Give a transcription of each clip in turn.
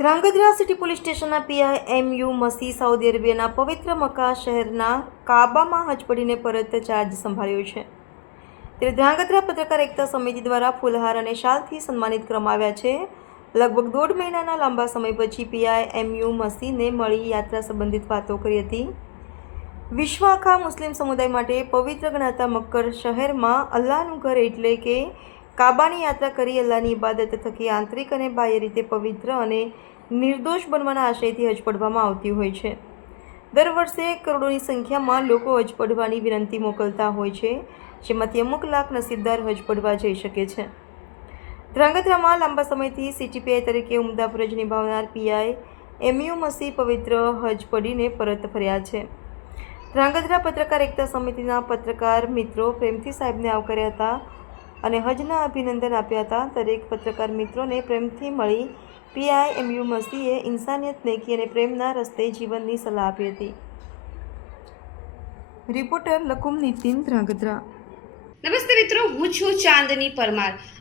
Dhrangadhra city police સ્ટેશનના PI M U મસી Saudi અરેબિયાના પવિત્ર મક્કા શહેરના કાબામાં હજ પડીને પરત ચાર્જ સંભાળ્યો છે. ત્યારે ધ્રાંગધ્રા પત્રકાર એકતા સમિતિ દ્વારા ફૂલહાર અને શાલથી સન્માનિત કરવામાં આવ્યા છે. લગભગ દોઢ મહિનાના લાંબા સમય પછી પીઆઈ એમ યુ મસીને મળી યાત્રા સંબંધિત વાતો કરી હતી. વિશ્વ આખા મુસ્લિમ સમુદાય માટે પવિત્ર ગણાતા મક્કર શહેરમાં અલ્લાહનું ઘર એટલે કે કાબાની યાત્રા કરી અલ્લાહની ઇબાદત થકી આંતરિક અને બાહ્ય રીતે પવિત્ર અને નિર્દોષ બનવાના આશયથી હજ પડવામાં આવતી હોય છે. દર વર્ષે કરોડોની સંખ્યામાં લોકો હજ પડવાની વિનંતી મોકલતા હોય છે, જેમાંથી અમુક લાખ નસીબદાર હજ પડવા જઈ શકે છે. ધ્રાંગધ્રામાં લાંબા સમયથી સીટીપીઆઈ તરીકે ઉમદા ફરજ નિભાવનાર પીઆઈ એમયુ મસી પવિત્ર હજ પડીને પરત ફર્યા છે. ધ્રાંગધ્રા પત્રકાર એકતા સમિતિના પત્રકાર મિત્રો પ્રેમથી સાહેબને આવકાર્યા હતા. અને હજના અભિનંદન આપ્યા હતા. દરેક પત્રકાર મિત્રોને પ્રેમથી મળી પીઆઈ એમયુ મસીએ ઇન્સાનિયત નેકી અને પ્રેમના રસ્તે જીવનની સલાહ આપી હતી. રિપોર્ટર લકુમ નીતિન ધ્રાંગધ્રા. નમસ્તે મિત્રો, હું છું ચાંદની પરમાર.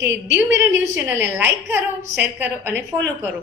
કે દીવ મિરર ન્યૂઝ ચેનલને લાઈક કરો શેર કરો અને ફોલો કરો.